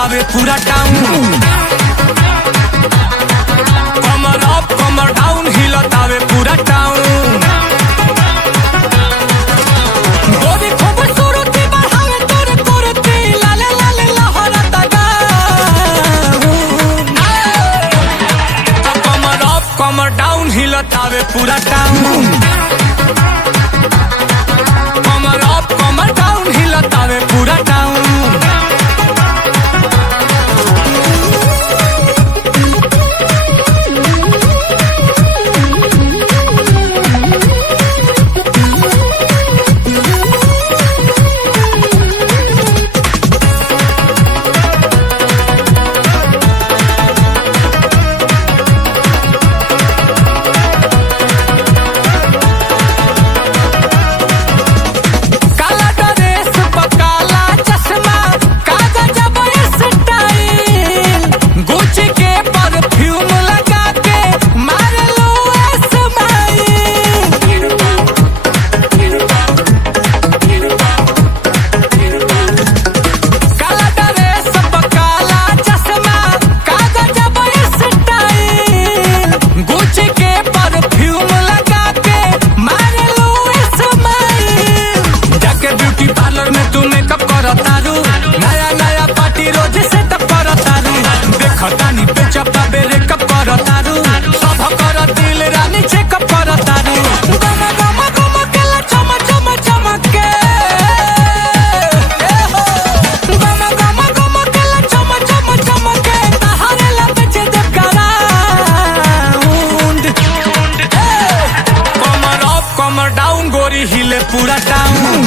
हिलतावे पूरा टाउन। कमर अप कमर डाउन हिलतावे पूरा टाउन। गोरी खूबसूरती बढ़ावे तोरे कुर्ती लाले लाले लहरता गाउन। कमर अप कमर डाउन हिलतावे पूरा टाउन। कमर अप कमर डाउन हिलतावे पूरा टाउन। खतानी पे चप्पा बेरे कप करतारू सब कर दिल रानी चेकअप करतारू। गम गम गम केला चम चम चमके गम गम गम केला चम चम चमके तहारे लबचे दे ग्राउंड। कमर अप कमर डाउन गोरी हिले पूरा टाउन।